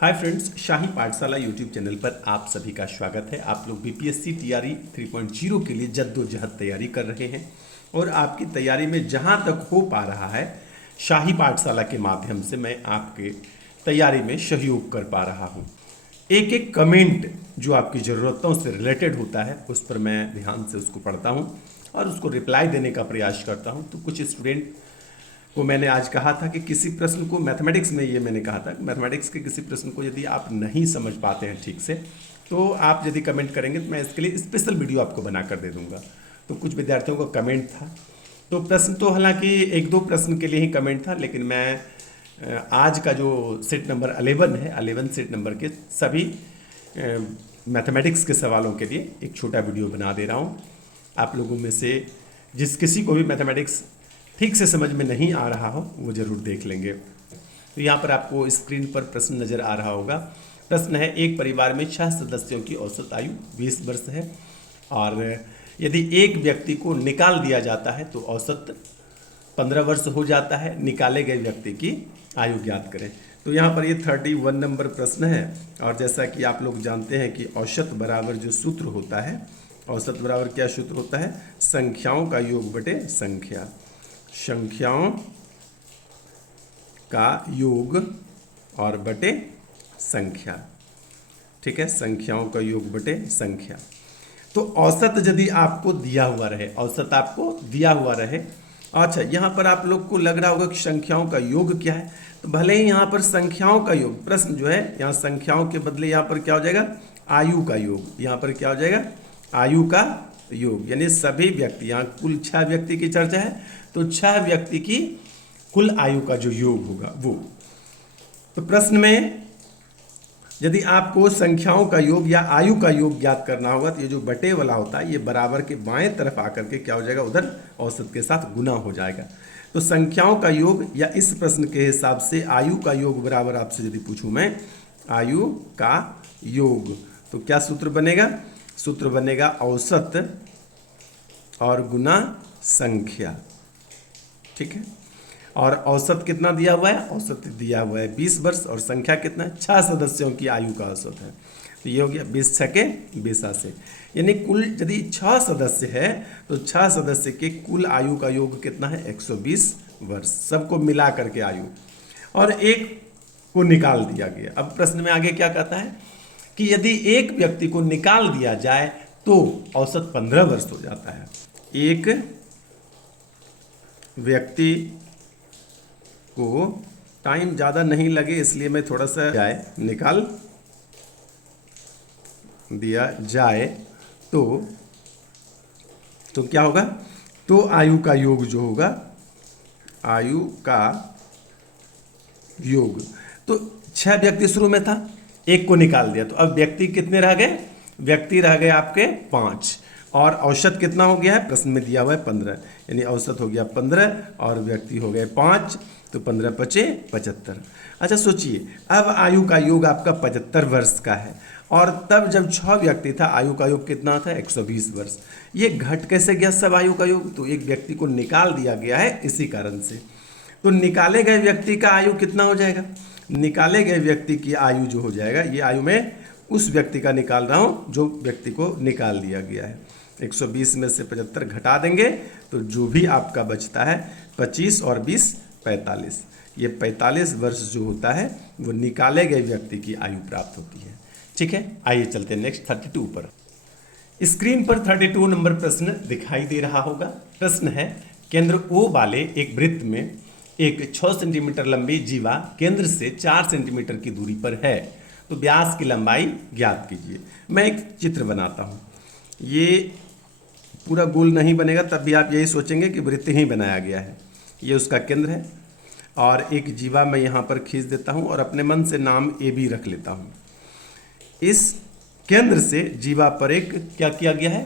Hi friends, शाही पाठशाला YouTube channel पर आप सभी का स्वागत है। आप लोग बीपीएससी टीआरई 3.0 के लिए जद्दोजहद तैयारी कर रहे हैं और आपकी तैयारी में जहां तक हो पा रहा है शाही पाठशाला के माध्यम से मैं आपके तैयारी में सहयोग कर पा रहा हूं। एक एक कमेंट जो आपकी ज़रूरतों से रिलेटेड होता है उस पर मैं ध्यान से उसको पढ़ता हूं और उसको रिप्लाई देने का प्रयास करता हूं। तो कुछ स्टूडेंट को मैंने आज कहा था कि किसी प्रश्न को मैथमेटिक्स में, ये मैंने कहा था मैथमेटिक्स के किसी प्रश्न को यदि आप नहीं समझ पाते हैं ठीक से तो आप यदि कमेंट करेंगे तो मैं इसके लिए स्पेशल वीडियो आपको बना कर दे दूंगा। तो कुछ विद्यार्थियों का कमेंट था, तो प्रश्न तो हालांकि एक दो प्रश्न के लिए ही कमेंट था, लेकिन मैं आज का जो सेट नंबर 11 है, 11 सेट नंबर के सभी मैथमेटिक्स के सवालों के लिए एक छोटा वीडियो बना दे रहा हूँ। आप लोगों में से जिस किसी को भी मैथमेटिक्स ठीक से समझ में नहीं आ रहा हो वो ज़रूर देख लेंगे। तो यहाँ पर आपको स्क्रीन पर प्रश्न नज़र आ रहा होगा। प्रश्न है, एक परिवार में 6 सदस्यों की औसत आयु 20 वर्ष है और यदि एक व्यक्ति को निकाल दिया जाता है तो औसत 15 वर्ष हो जाता है। निकाले गए व्यक्ति की आयु ज्ञात करें। तो यहाँ पर ये 31 नंबर प्रश्न है और जैसा कि आप लोग जानते हैं कि औसत बराबर जो सूत्र होता है, औसत बराबर क्या सूत्र होता है? संख्याओं का योग बटे संख्या, संख्याओं का योग और बटे संख्या। ठीक है, संख्याओं का योग बटे संख्या। तो औसत यदि आपको दिया हुआ रहे, औसत आपको दिया हुआ रहे, अच्छा यहाँ पर आप लोग को लग रहा होगा कि संख्याओं का योग क्या है, तो भले ही यहाँ पर संख्याओं का योग, प्रश्न जो है यहाँ संख्याओं के बदले यहाँ पर क्या हो जाएगा? आयु का योग। यहाँ पर क्या हो जाएगा? आयु का योग, यानी सभी व्यक्ति, यहाँ कुल 6 व्यक्ति की चर्चा है तो 6 व्यक्ति की कुल आयु का जो योग होगा वो। तो प्रश्न में यदि आपको संख्याओं का योग या आयु का योग ज्ञात करना होगा तो ये जो बटे वाला होता है ये बराबर के बाएं तरफ आकर के क्या हो जाएगा? उधर औसत के साथ गुना हो जाएगा। तो संख्याओं का योग या इस प्रश्न के हिसाब से आयु का योग बराबर, आपसे यदि पूछूं मैं आयु का योग, तो क्या सूत्र बनेगा? सूत्र बनेगा औसत और गुना संख्या। ठीक है, और औसत कितना दिया हुआ है? औसत दिया हुआ है 20 वर्ष और संख्या कितना है? 6 सदस्यों की आयु का औसत है। तो ये हो गया 20 छके 20 से, यानी कुल यदि 6 सदस्य है तो 6 सदस्य के कुल आयु का योग कितना है? 120 वर्ष, सबको मिला करके आयु, और एक को निकाल दिया गया। अब प्रश्न में आगे क्या कहता है कि यदि एक व्यक्ति को निकाल दिया जाए तो औसत 15 वर्ष हो जाता है। एक व्यक्ति को टाइम ज़्यादा नहीं लगे इसलिए मैं थोड़ा सा जाए निकाल दिया जाए तो क्या होगा? तो आयु का योग जो होगा, आयु का योग, तो 6 व्यक्ति शुरू में था, एक को निकाल दिया तो अब व्यक्ति कितने रह गए? व्यक्ति रह गए आपके 5, और औसत कितना हो गया है? प्रश्न में दिया हुआ है 15, यानी औसत हो गया 15 और व्यक्ति हो गए 5, तो 15 पचे 75। अच्छा सोचिए, अब आयु का योग आपका 75 वर्ष का है और तब जब 6 व्यक्ति था आयु का योग कितना था? 120 वर्ष। ये घट कैसे गया सब आयु का योग? तो एक व्यक्ति को निकाल दिया गया है इसी कारण से। तो निकाले गए व्यक्ति का आयु कितना हो जाएगा? निकाले गए व्यक्ति की आयु जो हो जाएगा, ये आयु में उस व्यक्ति का निकाल रहा हूँ जो व्यक्ति को निकाल दिया गया है। 120 में से 75 घटा देंगे तो जो भी आपका बचता है 25 और 20 45, ये 45 वर्ष जो होता है वो निकाले गए व्यक्ति की आयु प्राप्त होती है। ठीक है, आइए चलते हैं नेक्स्ट 32 पर। स्क्रीन पर 32 नंबर प्रश्न दिखाई दे रहा होगा। प्रश्न है, केंद्र O वाले एक वृत्त में एक 6 सेंटीमीटर लंबी जीवा केंद्र से 4 सेंटीमीटर की दूरी पर है, तो व्यास की लंबाई ज्ञात कीजिए। मैं एक चित्र बनाता हूँ, ये पूरा गोल नहीं बनेगा तब भी आप यही सोचेंगे कि वृत्त ही बनाया गया है। ये उसका केंद्र है और एक जीवा मैं यहाँ पर खींच देता हूँ और अपने मन से नाम ए बी रख लेता हूँ। इस केंद्र से जीवा पर एक क्या किया गया है?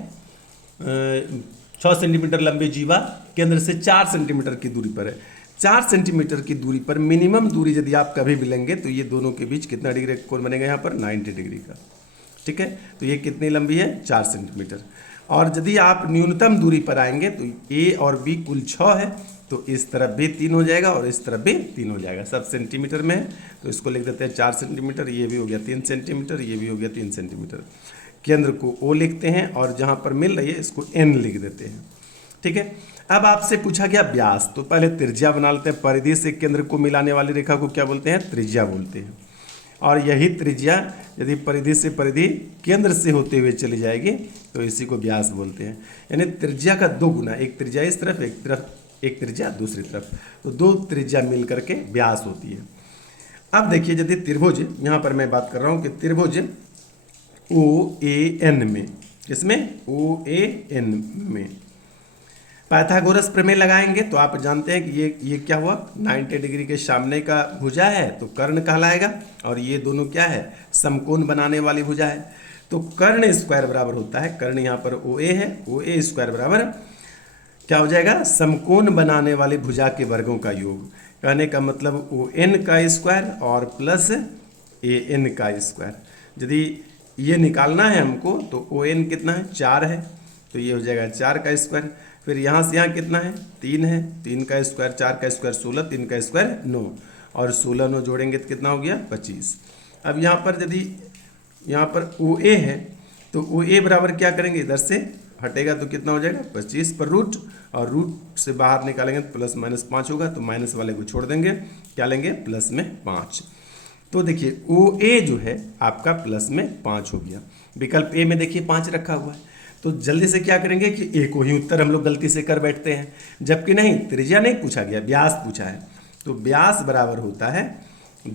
6 सेंटीमीटर लंबी जीवा केंद्र से 4 सेंटीमीटर की दूरी पर है। 4 सेंटीमीटर की दूरी पर मिनिमम दूरी यदि आप कभी भी लेंगे तो ये दोनों के बीच कितना डिग्री कोण बनेगा? यहाँ पर 90 डिग्री का। ठीक है, तो ये कितनी लंबी है? 4 सेंटीमीटर। और यदि आप न्यूनतम दूरी पर आएंगे तो ए और बी कुल 6 है, तो तो इस तरफ भी 3 हो जाएगा और इस तरफ भी 3 हो जाएगा। सब सेंटीमीटर में है तो इसको लिख देते हैं 4 सेंटीमीटर, ये भी हो गया 3 सेंटीमीटर, ये भी हो गया 3 सेंटीमीटर। केंद्र को O लिखते हैं और जहाँ पर मिल रही है इसको N लिख देते हैं। ठीक है, अब आपसे पूछा गया व्यास, तो पहले त्रिज्या बना लेते हैं। परिधि से केंद्र को मिलाने वाली रेखा को क्या बोलते हैं? त्रिज्या बोलते हैं। और यही त्रिज्या यदि परिधि से परिधि केंद्र से होते हुए चली जाएगी तो इसी को व्यास बोलते हैं। यानी त्रिज्या का 2 गुना, एक त्रिज्या इस तरफ, एक त्रिज्या दूसरी तरफ, तो 2 त्रिज्या मिल करके व्यास होती है। अब देखिए यदि त्रिभुज, यहाँ पर मैं बात कर रहा हूँ कि त्रिभुज OAN में, किसमें? OAN में पाइथागोरस प्रमेय लगाएंगे तो आप जानते हैं कि ये क्या हुआ? 90 डिग्री के सामने का भुजा है तो कर्ण कहलाएगा, और ये दोनों क्या है? समकोण बनाने वाली भुजा है। तो कर्ण स्क्वायर बराबर होता है, कर्ण यहाँ पर OA है, OA स्क्वायर बराबर क्या हो जाएगा? समकोण बनाने वाली भुजा के वर्गों का योग। कहने का मतलब ON का स्क्वायर और प्लस AN का स्क्वायर। यदि ये निकालना है हमको तो ON कितना है? 4 है, तो ये हो जाएगा 4 का स्क्वायर। फिर यहाँ से यहाँ कितना है? 3 है, 3 का स्क्वायर, 4 का स्क्वायर 16, 3 का स्क्वायर 9, और 16 9 जोड़ेंगे तो कितना हो गया? 25। अब यहाँ पर यदि यहाँ पर OA है तो OA बराबर क्या करेंगे? इधर से हटेगा तो कितना हो जाएगा? 25 पर रूट, और रूट से बाहर निकालेंगे तो प्लस माइनस 5 होगा, तो माइनस वाले को छोड़ देंगे, क्या लेंगे? प्लस में 5। तो देखिए OA जो है आपका प्लस में 5 हो गया। विकल्प ए में देखिए 5 रखा हुआ है, तो जल्दी से क्या करेंगे कि ए को ही उत्तर हम लोग गलती से कर बैठते हैं, जबकि नहीं, त्रिज्या नहीं पूछा गया, व्यास पूछा है। तो व्यास बराबर होता है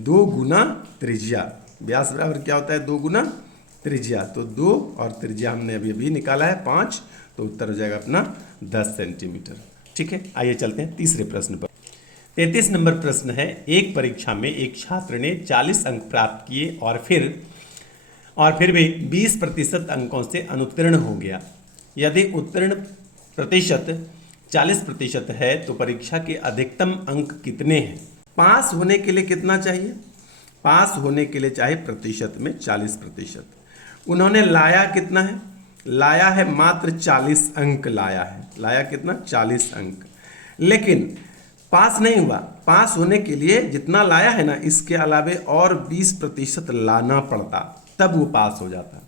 2 गुना त्रिज्या। व्यास बराबर क्या होता है? 2 गुना त्रिज्या। तो 2 और त्रिज्या हमने अभी अभी निकाला है 5, तो उत्तर हो जाएगा अपना 10 सेंटीमीटर। ठीक है, आइए चलते हैं तीसरे प्रश्न पर। 33 नंबर प्रश्न है, एक परीक्षा में एक छात्र ने 40 अंक प्राप्त किए और फिर भी 20% अंकों से अनुत्तीर्ण हो गया। यदि उत्तीर्ण प्रतिशत 40% है तो परीक्षा के अधिकतम अंक कितने हैं? पास होने के लिए कितना चाहिए? पास होने के लिए चाहिए प्रतिशत में 40%। उन्होंने लाया कितना है? लाया है मात्र 40 अंक लाया है। लाया कितना? 40 अंक। लेकिन पास नहीं हुआ। पास होने के लिए जितना लाया है ना, इसके अलावे और 20% लाना पड़ता, तब वो पास हो जाता।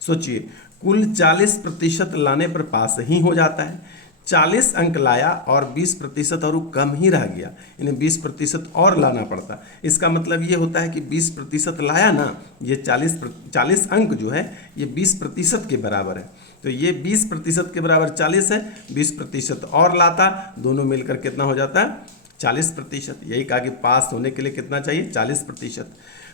सोचिए, कुल 40% लाने पर पास ही हो जाता है। 40 अंक लाया और 20% और वो कम ही रह गया, यानी 20% और लाना पड़ता। इसका मतलब ये होता है कि 20% लाया ना, ये 40 अंक जो है ये 20% के बराबर है। तो ये 20% के बराबर 40 है, 20% और लाता, दोनों मिलकर कितना हो जाता है? 40%। यही कहा कि पास होने के लिए कितना चाहिए? 40%।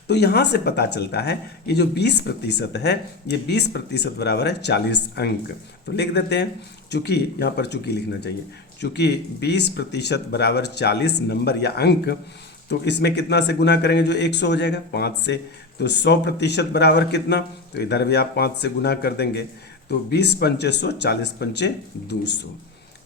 तो यहाँ से पता चलता है कि जो 20% है, ये 20% बराबर है 40 अंक। तो लिख देते हैं, चूँकि यहाँ पर चूँकि लिखना चाहिए, चूँकि 20% बराबर 40 नंबर या अंक, तो इसमें कितना से गुना करेंगे? जो 100 हो जाएगा 5 से। तो 100% बराबर कितना? तो इधर भी आप 5 से गुना कर देंगे, तो 20 पंचे 100, 40 पंचे 200।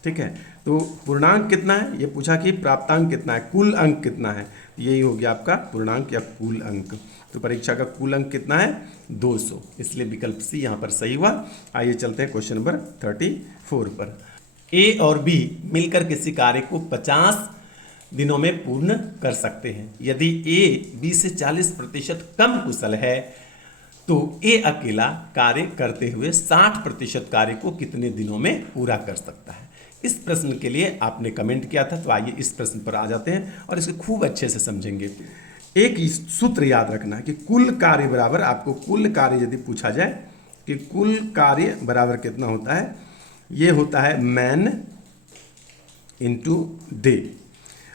ठीक है, तो पूर्णांक कितना है? ये पूछा कि प्राप्तांक कितना है, कुल अंक कितना है? यही हो गया आपका पूर्णांक या कुल अंक। तो परीक्षा का कुल अंक कितना है? 200। इसलिए विकल्प सी यहाँ पर सही हुआ। आइए चलते हैं क्वेश्चन नंबर 34 पर। ए और बी मिलकर किसी कार्य को 50 दिनों में पूर्ण कर सकते हैं। यदि ए बी से 40% कम कुशल है तो ए अकेला कार्य करते हुए 60% कार्य को कितने दिनों में पूरा कर सकता है? इस प्रश्न के लिए आपने कमेंट किया था, तो आइए इस प्रश्न पर आ जाते हैं और इसे खूब अच्छे से समझेंगे। एक सूत्र याद रखना है कि कुल कार्य बराबर, आपको कुल कार्य यदि पूछा जाए कि कुल कार्य बराबर कितना होता है, ये होता है मैन इंटू डे।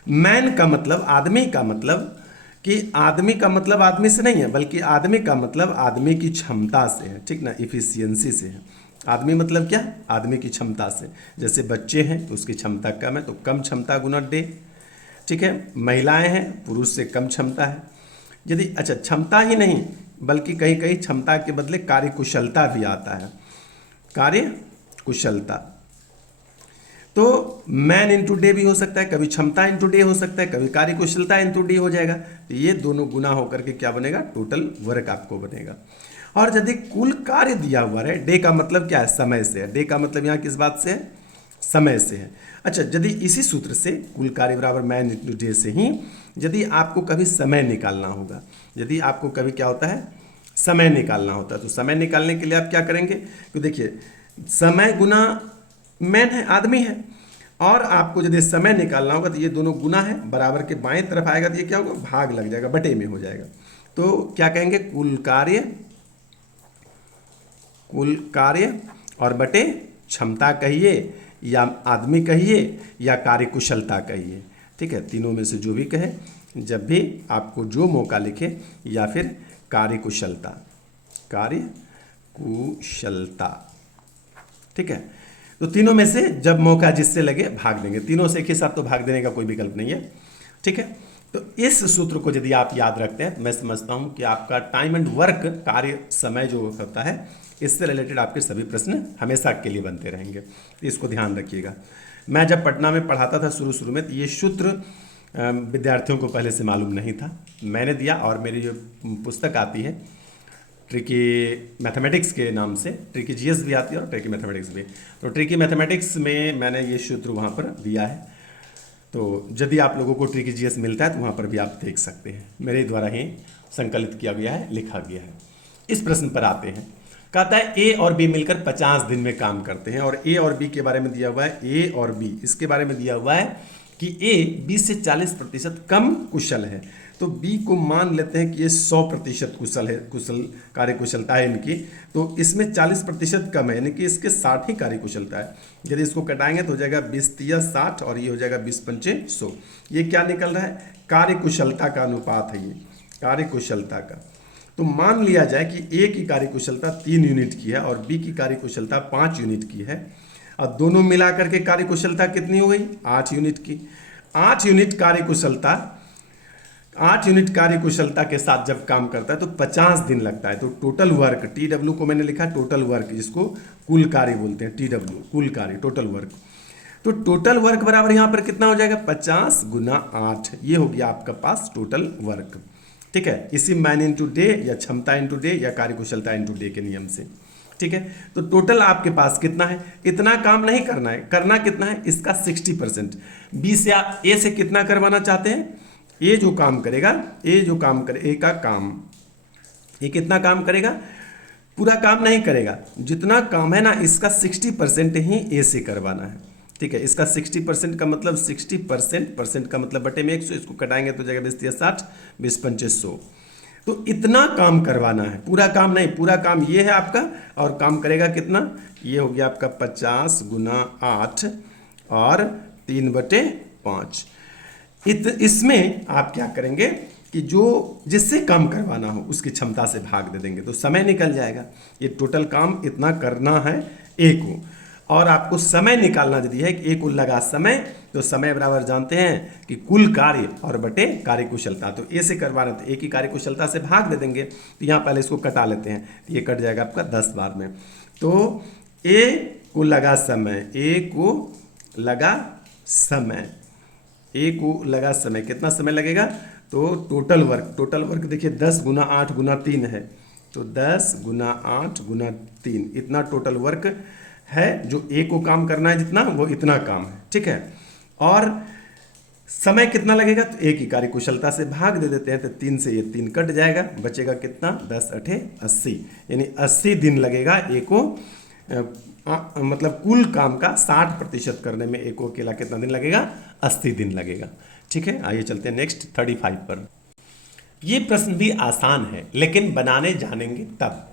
मैन का मतलब आदमी का मतलब कि आदमी का मतलब आदमी से नहीं है, बल्कि आदमी का मतलब आदमी की क्षमता से है। ठीक ना, इफिशियंसी से है। आदमी मतलब क्या? आदमी की क्षमता से। जैसे बच्चे हैं तो उसकी क्षमता कम है, तो कम क्षमता गुना डे। ठीक है, महिलाएं हैं, पुरुष से कम क्षमता है। यदि अच्छा, क्षमता ही नहीं बल्कि कहीं कहीं क्षमता के बदले कार्य कुशलता भी आता है, कार्य कुशलता। तो मैन इंटू डे भी हो सकता है, कभी क्षमता इंटू डे हो सकता है, कभी कार्य कुशलता इंटू डे हो जाएगा। तो ये दोनों गुना होकर के क्या बनेगा? टोटल वर्क आपको बनेगा। और यदि कुल कार्य दिया हुआ है, डे का मतलब क्या है? समय से है। डे का मतलब यहाँ किस बात से है? समय से है। अच्छा, यदि इसी सूत्र से कुल कार्य बराबर मैन इंटू डे से ही यदि आपको कभी समय निकालना होगा, यदि आपको कभी क्या होता है समय निकालना होता है, तो समय निकालने के लिए आप क्या करेंगे, तो देखिए समय गुना मैन है, आदमी है, और आपको यदि समय निकालना होगा तो ये दोनों गुना है, बराबर के बाएं तरफ आएगा तो ये क्या होगा, भाग लग जाएगा, बटे में हो जाएगा। तो क्या कहेंगे, कुल कार्य और बटे क्षमता कहिए या आदमी कहिए या कार्यकुशलता कहिए, ठीक है, तीनों में से जो भी कहे, जब भी आपको जो मौका लिखे, या फिर कार्यकुशलता, ठीक है। तो तीनों में से जब मौका जिससे लगे भाग देंगे, तीनों से एक ही साथ तो भाग देने का कोई विकल्प नहीं है, ठीक है। तो इस सूत्र को यदि आप याद रखते हैं, मैं समझता हूं कि आपका टाइम एंड वर्क, कार्य समय जो होता है, इससे रिलेटेड आपके सभी प्रश्न हमेशा के लिए बनते रहेंगे, तो इसको ध्यान रखिएगा। मैं जब पटना में पढ़ाता था शुरू में, तो ये सूत्र विद्यार्थियों को पहले से मालूम नहीं था, मैंने दिया, और मेरी जो पुस्तक आती है ट्रिकी मैथमेटिक्स के नाम से, ट्रिकी जीएस भी आती है और ट्रिकी मैथमेटिक्स भी, तो ट्रिकी मैथमेटिक्स में मैंने ये सूत्र वहाँ पर दिया है। तो यदि आप लोगों को ट्रिकी जीएस मिलता है तो वहाँ पर भी आप देख सकते हैं, मेरे द्वारा ही संकलित किया गया है, लिखा गया है। इस प्रश्न पर आते हैं, कहता है ए और बी मिलकर 50 दिन में काम करते हैं, और ए और बी के बारे में दिया हुआ है, ए और बी इसके बारे में दिया हुआ है कि ए बी से 40% कम कुशल है, तो बी को मान लेते हैं कि ये 100% कुशल है, कार्यकुशलता है इनकी, तो इसमें 40% कम है, यानी कि इसके 60 ही कार्यकुशलता है। यदि इसको कटाएंगे तो हो जाएगा 20×3 60, और ये हो जाएगा 20×5 100। ये क्या निकल रहा है, कार्यकुशलता का अनुपात है, ये कार्यकुशलता का। तो मान लिया जाए कि ए की कार्यकुशलता 3 यूनिट की है और बी की कार्यकुशलता 5 यूनिट की है, और दोनों मिलाकर के कार्यकुशलता कितनी हो गई, 8 यूनिट की। 8 यूनिट कार्यकुशलता के साथ जब काम करता है तो 50 दिन लगता है। तो टोटल वर्क, TW को मैंने लिखा टोटल वर्क, जिसको कुल कार्य बोलते हैं, TW कुल कार्य, टोटल वर्क। तो टोटल वर्क बराबर यहाँ पर कितना हो जाएगा, 50 × 8, ये हो गया आपका पास टोटल वर्क, ठीक है, इसी मैन इंटू डे या क्षमता इंटू डे या कार्यकुशलता इंटू डे के नियम से, ठीक है। तो टोटल आपके पास कितना है, इतना काम नहीं करना है, करना कितना है, इसका 60%। बी से आप ए से कितना करवाना चाहते हैं, ए जो काम करेगा, ए का काम, ये कितना काम करेगा, पूरा काम नहीं करेगा, जितना काम है ना इसका 60% ही ए से करवाना है, ठीक है। इसका 60% का मतलब 60% का मतलब बटे में 100, इसको कटाएंगे तो जाएगा 20×3 60, 20×5 100। तो इतना काम करवाना है, पूरा काम नहीं, पूरा काम ये है आपका, और काम करेगा कितना, ये हो गया आपका 50 × 8 और 3/5। इसमें आप क्या करेंगे कि जो जिससे काम करवाना हो उसकी क्षमता से भाग दे देंगे, तो समय निकल जाएगा। ये टोटल काम इतना करना है ए को, और आपको समय निकालना यदि है कि ए को लगा समय, तो समय बराबर जानते हैं कि कुल कार्य और बटे कार्यकुशलता। तो ए से करवाना तो ए की कार्यकुशलता से भाग दे देंगे, तो यहाँ पहले इसको कटा लेते हैं, तो ये कट जाएगा आपका 10 बार में। तो ए को लगा समय, ए को लगा समय कितना समय लगेगा, तो टोटल वर्क देखिए 10 × 8 × 3 है, तो 10 × 8 × 3 इतना टोटल वर्क है, जो ए को काम करना है जितना, वो इतना काम है, ठीक है। और समय कितना लगेगा, तो ए की कार्यकुशलता से भाग दे देते हैं, तो 3 से ये 3 कट जाएगा, बचेगा कितना, 10 × 8 = 80, यानी 80 दिन लगेगा ए को, मतलब कुल काम का 60% करने में ए को अकेला कितना दिन लगेगा, 80 दिन लगेगा, ठीक है। आइए चलते हैं नेक्स्ट 35 पर। ये प्रश्न भी आसान है लेकिन बनाने जानेंगे तब।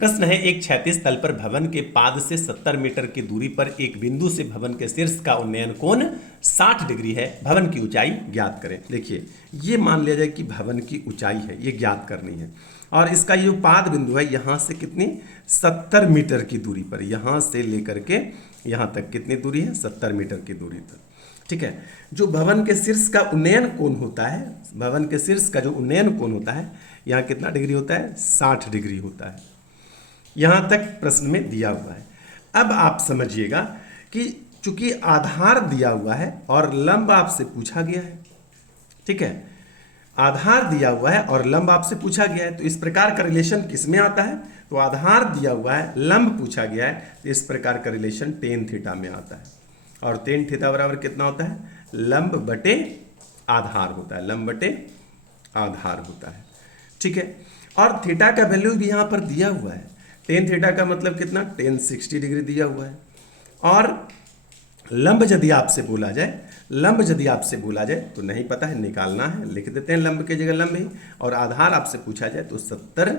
प्रश्न है, एक क्षैतिज तल पर भवन के पाद से 70 मीटर की दूरी पर एक बिंदु से भवन के शीर्ष का उन्नयन कोण 60 डिग्री है, भवन की ऊंचाई ज्ञात करें। देखिए ये मान लिया जाए कि भवन की ऊंचाई है, ये ज्ञात करनी है, और इसका ये पाद बिंदु है यहाँ से कितनी, 70 मीटर की दूरी पर, यहाँ से लेकर के यहाँ तक कितनी दूरी है, 70 मीटर की दूरी पर, ठीक है। जो भवन के शीर्ष का उन्नयन कोण होता है, भवन के शीर्ष का जो उन्नयन कोण होता है, यहाँ कितना डिग्री होता है, 60 डिग्री होता है। यहाँ तक प्रश्न में दिया हुआ है। अब आप समझिएगा कि चूंकि आधार दिया हुआ है और लंब आपसे पूछा गया है, ठीक है, आधार दिया हुआ है और लंब आपसे पूछा गया है, तो इस प्रकार का रिलेशन किस में आता है, तो आधार दिया हुआ है, लंब पूछा गया है, तो इस प्रकार का रिलेशन tan थीटा में आता है, और टेन थीटा बराबर कितना होता है, लंब बटे आधार होता है, लंब बटे आधार होता है। ठीक है, और थीटा का वैल्यू भी यहाँ पर दिया हुआ है। टेन थीटा का मतलब कितना, टेन 60 डिग्री दिया हुआ है। और लंब यदि आपसे बोला जाए, लंब यदि आपसे बोला जाए तो नहीं पता है, निकालना है, लिख देते हैं लंब की जगह लंब ही। और आधार आपसे पूछा जाए तो 70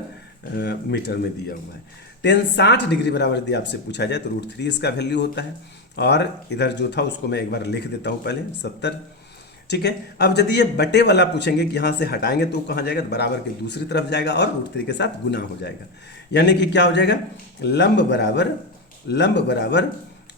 मीटर में दिया हुआ है। टेन 60 डिग्री बराबर यदि आपसे पूछा जाए तो √3 इसका वैल्यू होता है। और इधर जो था उसको मैं एक बार लिख देता हूँ पहले, 70। ठीक है, अब यदि ये बटे वाला पूछेंगे कि यहाँ से हटाएंगे तो कहाँ जाएगा, तो बराबर के दूसरी तरफ जाएगा और √3 के साथ गुना हो जाएगा। यानी कि क्या हो जाएगा, लंब बराबर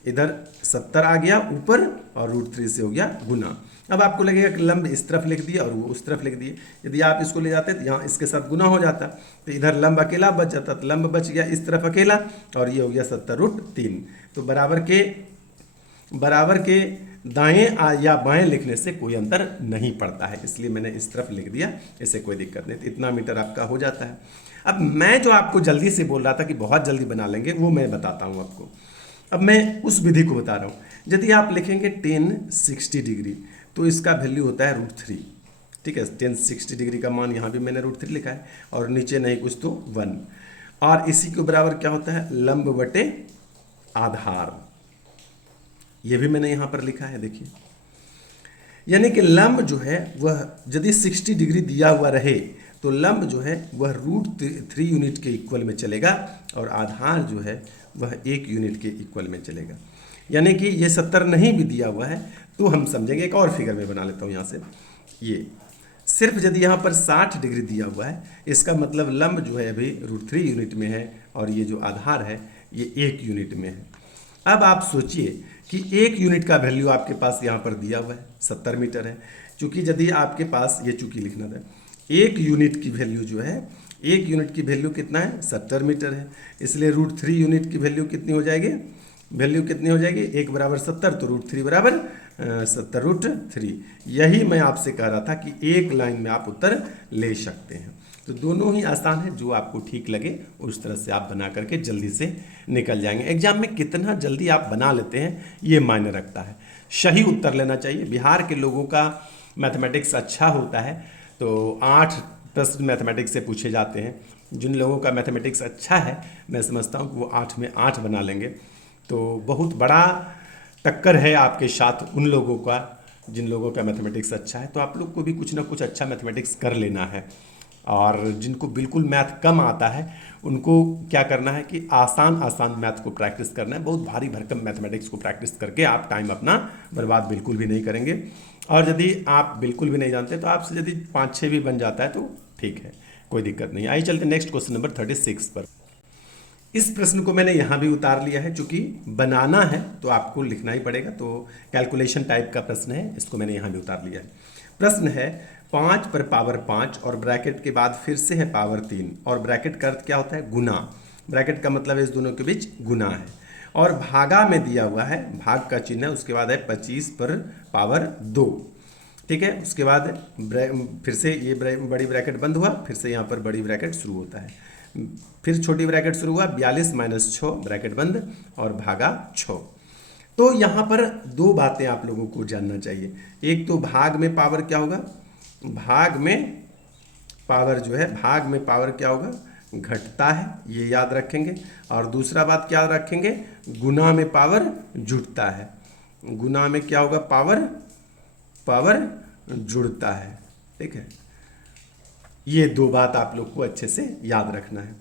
इधर 70 आ गया ऊपर और √3 से हो गया गुना। अब आपको लगेगा कि लंब इस तरफ लिख दिया और वो उस तरफ लिख दिए। यदि आप इसको ले जाते तो यहाँ इसके साथ गुना हो जाता, तो इधर लंब अकेला बच जाता, तो लंब बच गया इस तरफ अकेला और ये हो गया 70√3। तो बराबर के दाएं या बाएं लिखने से कोई अंतर नहीं पड़ता है, इसलिए मैंने इस तरफ लिख दिया, इससे कोई दिक्कत नहीं। तो इतना मीटर आपका हो जाता है। अब मैं जो आपको जल्दी से बोल रहा था कि बहुत जल्दी बना लेंगे, वो मैं बताता हूँ आपको। अब मैं उस विधि को बता रहा हूँ। यदि आप लिखेंगे टेन 60 डिग्री तो इसका वैल्यू होता है √3। ठीक है, टेन 60 डिग्री का मान यहाँ भी मैंने √3 लिखा है और नीचे नहीं कुछ तो 1। और इसी के बराबर क्या होता है, लंब बटे आधार, ये भी मैंने यहाँ पर लिखा है, देखिए। यानी कि लंब जो है वह यदि 60 डिग्री दिया हुआ रहे तो लंब जो है वह √3 यूनिट के इक्वल में चलेगा और आधार जो है वह 1 यूनिट के इक्वल में चलेगा। यानी कि ये 70 नहीं भी दिया हुआ है तो हम समझेंगे, एक और फिगर में बना लेता हूँ यहाँ से। ये सिर्फ यदि यहाँ पर 60 डिग्री दिया हुआ है, इसका मतलब लंब जो है अभी √3 यूनिट में है और ये जो आधार है ये 1 यूनिट में है। अब आप सोचिए कि 1 यूनिट का वैल्यू आपके पास यहाँ पर दिया हुआ है 70 मीटर है। चूंकि यदि आपके पास ये चूंकि लिखना था, 1 यूनिट की वैल्यू जो है, 1 यूनिट की वैल्यू कितना है, 70 मीटर है। इसलिए √3 यूनिट की वैल्यू कितनी हो जाएगी, 1 बराबर 70, तो √3 बराबर 70√3। यही मैं आपसे कह रहा था कि एक लाइन में आप उत्तर ले सकते हैं। तो दोनों ही आसान है, जो आपको ठीक लगे उस तरह से आप बना करके जल्दी से निकल जाएंगे। एग्जाम में कितना जल्दी आप बना लेते हैं ये मायने रखता है। सही उत्तर लेना चाहिए। बिहार के लोगों का मैथमेटिक्स अच्छा होता है, तो 8 प्रश्न मैथमेटिक्स से पूछे जाते हैं। जिन लोगों का मैथमेटिक्स अच्छा है, मैं समझता हूँ कि वो 8 में 8 बना लेंगे। तो बहुत बड़ा टक्कर है आपके साथ उन लोगों का जिन लोगों का मैथमेटिक्स अच्छा है। तो आप लोग को भी कुछ ना कुछ अच्छा मैथमेटिक्स कर लेना है। और जिनको बिल्कुल मैथ कम आता है उनको क्या करना है कि आसान मैथ को प्रैक्टिस करना है। बहुत भारी भरकम मैथमेटिक्स को प्रैक्टिस करके आप टाइम अपना बर्बाद बिल्कुल भी नहीं करेंगे। और यदि आप बिल्कुल भी नहीं जानते तो आपसे यदि 5-6 भी बन जाता है तो ठीक है, कोई दिक्कत नहीं। आइए चलते नेक्स्ट क्वेश्चन नंबर 36 पर। इस प्रश्न को मैंने यहाँ भी उतार लिया है, चूंकि बनाना है तो आपको लिखना ही पड़ेगा, तो कैलकुलेशन टाइप का प्रश्न है, इसको मैंने यहाँ भी उतार लिया है। प्रश्न है 5 पर पावर 5 और ब्रैकेट के बाद फिर से है पावर 3 और ब्रैकेट का अर्थ क्या होता है, गुना। ब्रैकेट का मतलब है इस दोनों के बीच गुना है और भागा में दिया हुआ है, भाग का चिन्ह है, उसके बाद है 25 पर पावर 2। ठीक है, उसके बाद फिर से ये बड़ी ब्रैकेट बंद हुआ, फिर से यहाँ पर बड़ी ब्रैकेट शुरू होता है, फिर छोटी ब्रैकेट शुरू हुआ, 42 - 6 ब्रैकेट बंद और भागा 6। तो यहाँ पर दो बातें आप लोगों को जानना चाहिए। एक तो भाग में पावर क्या होगा, भाग में पावर जो है, भाग में पावर क्या होगा, घटता है, ये याद रखेंगे। और दूसरा बात क्या रखेंगे, गुना में पावर जुड़ता है। गुना में क्या होगा, पावर जुड़ता है। ठीक है, ये दो बात आप लोग को अच्छे से याद रखना है।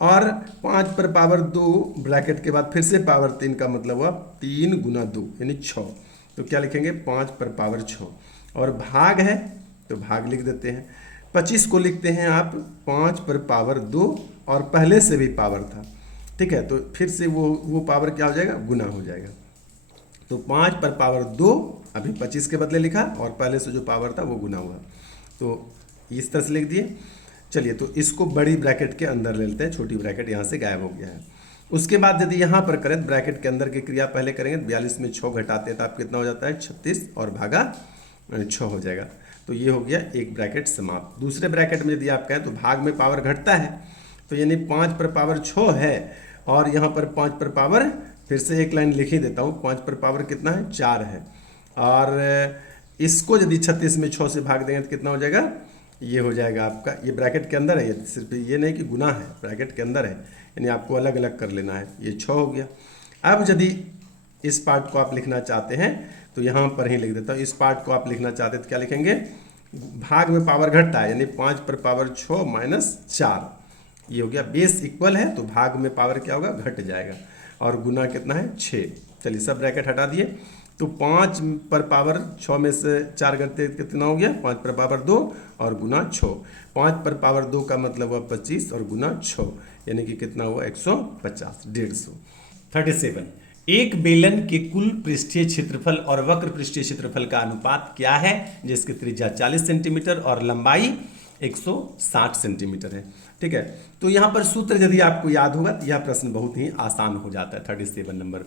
और 5 पर पावर 2 ब्रैकेट के बाद फिर से पावर 3 का मतलब हुआ 3 × 2 यानी 6। तो क्या लिखेंगे, 5 पर पावर 6। और भाग है तो भाग लिख देते हैं। 25 को लिखते हैं आप 5 पर पावर 2 और पहले से भी पावर था। ठीक है, तो फिर से वो पावर क्या हो जाएगा, गुना हो जाएगा। तो 5 पर पावर 2 अभी 25 के बदले लिखा और पहले से जो पावर था वो गुना हुआ, तो इस तरह से लिख दिए। चलिए, तो इसको बड़ी ब्रैकेट के अंदर ले लेते हैं, छोटी ब्रैकेट यहाँ से गायब हो गया है। उसके बाद यदि यहाँ पर करें तो ब्रैकेट के अंदर की क्रिया पहले करेंगे, 42 में 6 घटाते हैं तो आप कितना हो जाता है, 36 और भागा 6 हो जाएगा। तो ये हो गया एक ब्रैकेट समाप्त। दूसरे ब्रैकेट में यदि आप कहें तो भाग में पावर घटता है, तो यानी 5 पर पावर 6 है और यहाँ पर 5 पर पावर फिर से एक लाइन लिख ही देता हूँ, 5 पर पावर कितना है 4 है, और इसको यदि 36 में 6 से भाग देंगे तो कितना हो जाएगा, ये हो जाएगा आपका, ये ब्रैकेट के अंदर है, ये सिर्फ ये नहीं कि गुना है, ब्रैकेट के अंदर है, यानी आपको अलग अलग कर लेना है। ये 6 हो गया। अब यदि इस पार्ट को आप लिखना चाहते हैं तो यहाँ पर ही लिख देता हूँ। इस पार्ट को आप लिखना चाहते हैं तो क्या लिखेंगे, भाग में पावर घटता है, यानी 5 पर पावर 6 माइनस 4, ये हो गया। बेस इक्वल है तो भाग में पावर क्या होगा, घट जाएगा, और गुना कितना है 6। चलिए सब ब्रैकेट हटा दिए, तो 5 पर पावर 6 में से 4 घटते कितना हो गया, 5 पर पावर 2 और गुना 6। 5 पर पावर 2 का मतलब हुआ 25 और गुना 6, यानी कि कितना हुआ 150, 150। 37, एक बेलन के कुल पृष्ठीय क्षेत्रफल और वक्र पृष्ठीय क्षेत्रफल का अनुपात क्या है, जिसकी त्रिज्या 40 सेंटीमीटर और लंबाई 160 सेंटीमीटर है। ठीक है, तो यहाँ पर सूत्र यदि आपको याद होगा तो यह प्रश्न बहुत ही आसान हो जाता है। 37 नंबर,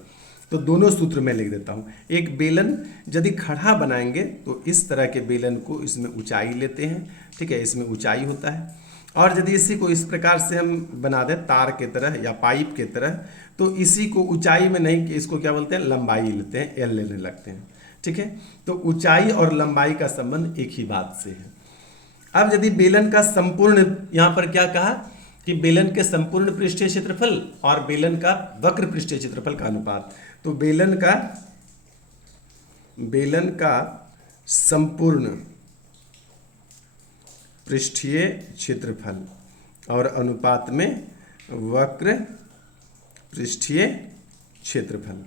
तो दोनों सूत्र मैं लिख देता हूँ। एक बेलन यदि खड़ा बनाएंगे तो इस तरह के बेलन को इसमें ऊंचाई लेते हैं, ठीक है, इसमें ऊंचाई होता है, और यदि इसी को इस प्रकार से हम बना दें तार के तरह या पाइप के तरह, तो इसी को ऊंचाई में नहीं, इसको क्या बोलते हैं, लंबाई लेते हैं, एल लेने लगते हैं। ठीक है, तो ऊंचाई और लंबाई का संबंध एक ही बात से है। अब यदि बेलन का संपूर्ण, यहाँ पर क्या कहा कि बेलन के संपूर्ण पृष्ठीय क्षेत्रफल और बेलन का वक्र पृष्ठीय क्षेत्रफल का अनुपात, तो बेलन का संपूर्ण पृष्ठीय क्षेत्रफल और अनुपात में वक्र पृष्ठीय क्षेत्रफल।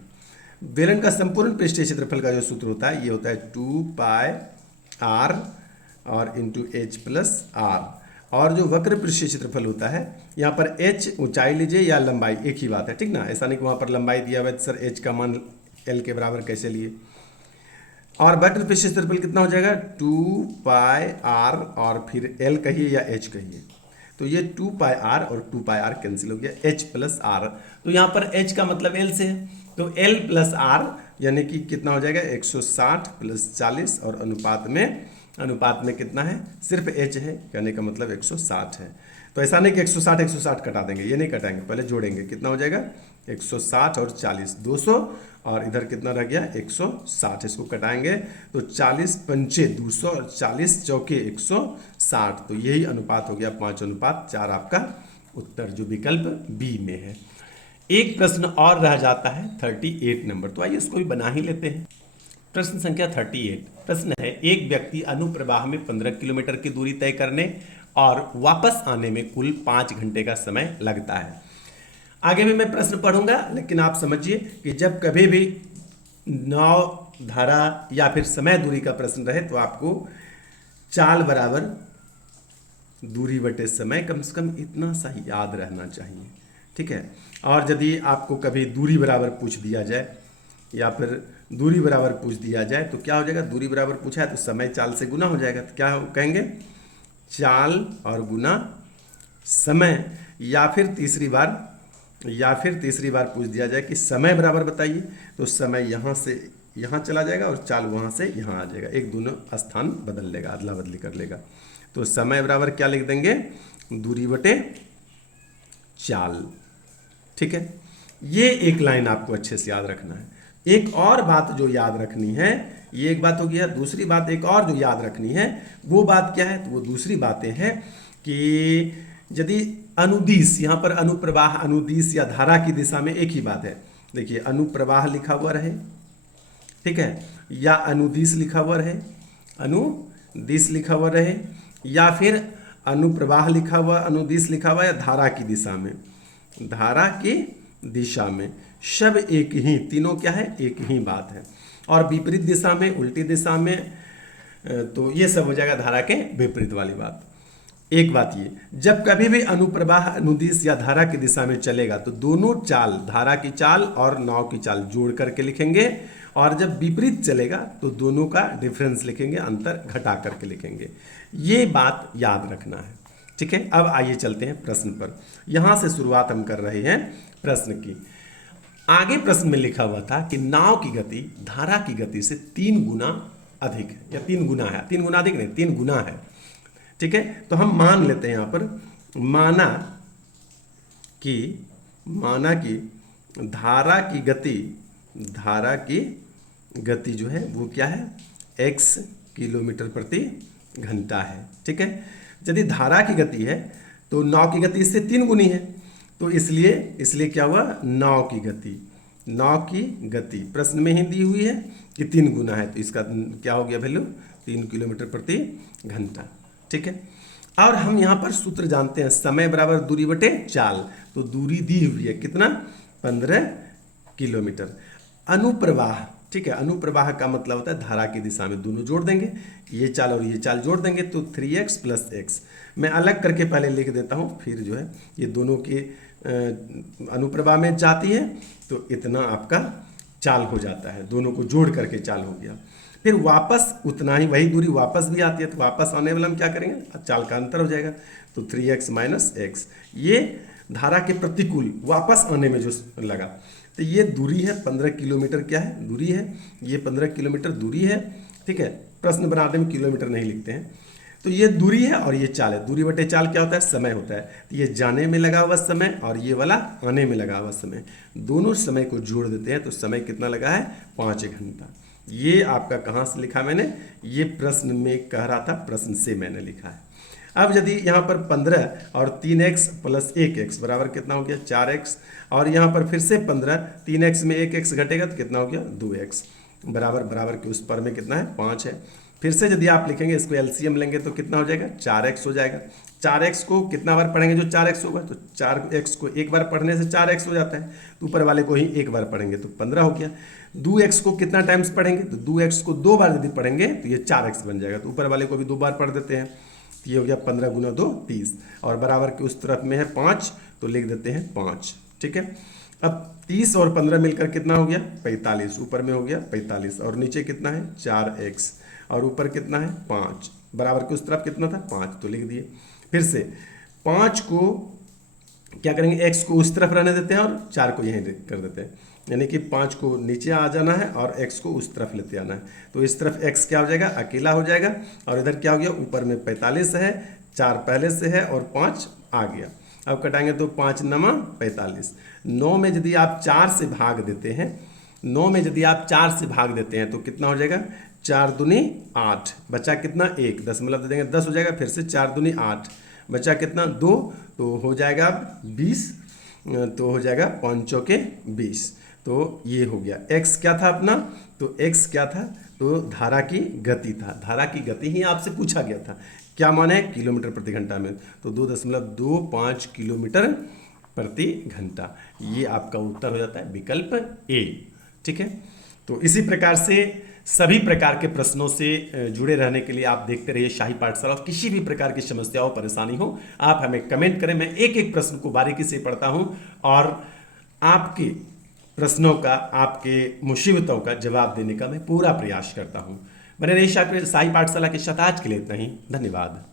बेलन का संपूर्ण पृष्ठीय क्षेत्रफल का जो सूत्र होता है, ये होता है 2 पाई r और इंटू एच प्लस आर, और जो वक्र पृष्ठीय क्षेत्रफल होता है, यहाँ पर h ऊंचाई लीजिए या लंबाई, एक ही बात है, ठीक ना, ऐसा नहीं कि वहाँ पर लंबाई दिया हुआ है सर h का मान l के बराबर कैसे लिए। और वक्र पृष्ठीय क्षेत्रफल कितना हो जाएगा, 2 पाई r और फिर l कहिए या h कहिए, तो ये 2 पाई r और 2 पाई r कैंसिल हो गया, h प्लस r, तो यहाँ पर h का मतलब l से है, तो l प्लस r यानी कि कितना हो जाएगा 160 प्लस 40, और अनुपात में कितना है, सिर्फ h है, कहने का मतलब 160 है। तो ऐसा नहीं कि 160 कटा देंगे, ये नहीं कटाएंगे, पहले जोड़ेंगे, कितना हो जाएगा 160 और 40 200, और इधर कितना रह गया 160, इसको कटाएंगे तो 40 पंचे 200 और 40 चौके 160, तो यही अनुपात हो गया 5:4 आपका उत्तर, जो विकल्प बी में है। एक प्रश्न और रह जाता है 38 नंबर, तो आइए इसको भी बना ही लेते हैं। प्रश्न संख्या 38, प्रश्न है, एक व्यक्ति अनुप्रवाह में 15 किलोमीटर की दूरी तय करने और वापस आने में कुल 5 घंटे का समय लगता है। आगे भी मैं प्रश्न पढ़ूंगा, लेकिन आप समझिए कि जब कभी भी नाव, धारा या फिर समय दूरी का प्रश्न रहे तो आपको चाल बराबर दूरी बटे समय कम से कम इतना सा ही याद रहना चाहिए। ठीक है, और यदि आपको कभी दूरी बराबर पूछ दिया जाए या फिर दूरी बराबर पूछ दिया जाए तो क्या हो जाएगा, दूरी बराबर पूछा है तो समय चाल से गुना हो जाएगा, तो क्या कहेंगे, चाल और गुना समय, या फिर तीसरी बार पूछ दिया जाए कि समय बराबर बताइए, तो समय यहाँ से यहाँ चला जाएगा और चाल वहाँ से यहाँ आ जाएगा, एक दोनों स्थान बदल लेगा, अदला बदली कर लेगा, तो समय बराबर क्या लिख देंगे, दूरी बटे चाल। ठीक है, ये एक लाइन आपको अच्छे से याद रखना है। एक और बात जो याद रखनी है, ये एक बात हो गया, दूसरी बात एक और जो याद रखनी है वो बात क्या है, तो वो दूसरी बातें हैं कि यदि अनुदिश, यहाँ पर अनुप्रवाह, अनुदिश या धारा की दिशा में एक ही बात है, देखिए अनुप्रवाह लिखा हुआ रहे, ठीक है, या अनुदिश लिखा हुआ रहे, अनुदिश लिखा हुआ रहे, या फिर अनुप्रवाह लिखा हुआ, अनुदिश लिखा हुआ, या धारा की दिशा में, धारा की दिशा में, सब एक ही, तीनों क्या है, एक ही बात है। और विपरीत दिशा में, उल्टी दिशा में, तो ये सब हो जाएगा धारा के विपरीत वाली बात। एक बात ये, जब कभी भी अनुप्रवाह, अनुदिश या धारा की दिशा में चलेगा तो दोनों चाल, धारा की चाल और नाव की चाल जोड़ करके लिखेंगे, और जब विपरीत चलेगा तो दोनों का डिफरेंस लिखेंगे, अंतर घटा करके लिखेंगे। ये बात याद रखना है। ठीक है, अब आइए चलते हैं प्रश्न पर। यहां से शुरुआत हम कर रहे हैं प्रश्न की। आगे प्रश्न में लिखा हुआ था कि नाव की गति धारा की गति से 3 गुना अधिक है, या 3 गुना है, 3 गुना अधिक नहीं, 3 गुना है। ठीक है, तो हम मान लेते हैं, यहां पर माना कि धारा की गति जो है वो क्या है, x किलोमीटर प्रति घंटा है। ठीक है, यदि धारा की गति है तो नाव की गति इससे 3 गुनी है, तो इसलिए क्या हुआ, नाव की गति प्रश्न में ही दी हुई है कि 3 गुना है, तो इसका क्या हो गया वैल्यू, 3 किलोमीटर प्रति घंटा। ठीक है, और हम यहाँ पर सूत्र जानते हैं, समय बराबर दूरी बटे चाल, तो दूरी दी हुई है कितना, 15 किलोमीटर। अनुप्रवाह, ठीक है, अनुप्रवाह का मतलब होता है धारा की दिशा में दोनों जोड़ देंगे, ये चाल और ये चाल जोड़ देंगे तो 3x + x। मैं अलग करके पहले लिख देता हूँ, फिर जो है ये दोनों के अनुप्रवाह में जाती है तो इतना आपका चाल हो जाता है, दोनों को जोड़ करके चाल हो गया। फिर वापस उतना ही, वही दूरी वापस भी आती है, तो वापस आने वाला हम क्या करेंगे, चाल का अंतर हो जाएगा, तो 3x - x। ये धारा के प्रतिकूल वापस आने में जो लगा, तो ये दूरी है 15 किलोमीटर, क्या है दूरी है, ये 15 किलोमीटर दूरी है। ठीक है, प्रश्न बनाते में किलोमीटर नहीं लिखते हैं, तो ये दूरी है और ये चाल है, दूरी बटे चाल क्या होता है, समय होता है। तो ये जाने में लगा हुआ समय और ये वाला आने में लगा हुआ समय, दोनों समय को जोड़ देते हैं तो समय कितना लगा है, 5 घंटा। ये आपका कहाँ से लिखा मैंने, ये प्रश्न में कह रहा था, प्रश्न से मैंने लिखा है। अब यदि यहाँ पर 15 और 3x + 1x बराबर कितना हो गया, 4x, और यहाँ पर फिर से 15, 3x में 1x घटेगा तो कितना हो गया, 2x, बराबर के उस पर में कितना है, 5 है। फिर से यदि आप लिखेंगे, इसको एलसीएम लेंगे तो कितना हो जाएगा, 4x हो जाएगा। 4x को कितना बार पढ़ेंगे जो 4x होगा, तो 4x को एक बार पढ़ने से 4x हो जाता है, तो ऊपर वाले को ही एक बार पढ़ेंगे तो 15 हो गया। 2x को कितना टाइम्स पढ़ेंगे, तो 2x को 2 बार यदि पढ़ेंगे तो ये 4x बन जाएगा, तो ऊपर वाले को भी 2 बार पढ़ देते हैं, तो ये हो गया 15 × 2 = 30, और बराबर के उस तरफ में है 5, तो लिख देते हैं 5। ठीक है, अब 30 और 15 मिलकर कितना हो गया, 45, ऊपर में हो गया 45, और नीचे कितना है, 4x, और ऊपर कितना है, 5, बराबर के उस तरफ कितना था, 5, तो लिख दिए। फिर से 5 को क्या करेंगे, x को उस तरफ रहने देते हैं और 4 को यहीं कर देते हैं, यानी कि 5 को नीचे आ जाना है और x को उस तरफ लेते आना है, तो इस तरफ x क्या हो जाएगा, अकेला हो जाएगा, और इधर क्या हो गया, ऊपर में 45 है, 4 पहले से है और 5 आ गया। अब कटाएंगे तो 5 × 9 = 45। 9 में यदि आप 4 से भाग देते हैं, 9 में यदि आप 4 से भाग देते हैं तो कितना हो जाएगा, 4 दूनी 8, बचा कितना 1, दशमलव दे देंगे 10 हो जाएगा, फिर से 4 दूनी 8, बचा कितना 2, तो हो जाएगा 20, तो हो जाएगा 5 चौके 20, तो ये हो गया। x क्या था अपना, तो x क्या था, तो धारा की गति था, धारा की गति ही आपसे पूछा गया था, क्या मान है, किलोमीटर प्रति घंटा में, तो 2.25 किलोमीटर प्रति घंटा, ये आपका उत्तर हो जाता है विकल्प A। ठीक है, तो इसी प्रकार से सभी प्रकार के प्रश्नों से जुड़े रहने के लिए आप देखते रहिए शाही पाठशाला, और किसी भी प्रकार की समस्या हो, परेशानी हो, आप हमें कमेंट करें, मैं एक एक प्रश्न को बारीकी से पढ़ता हूं और आपके प्रश्नों का, आपके मुसीबतों का जवाब देने का मैं पूरा प्रयास करता हूं। बने रहिए शाही पाठशाला के साथ। आज के लिए इतना ही, धन्यवाद।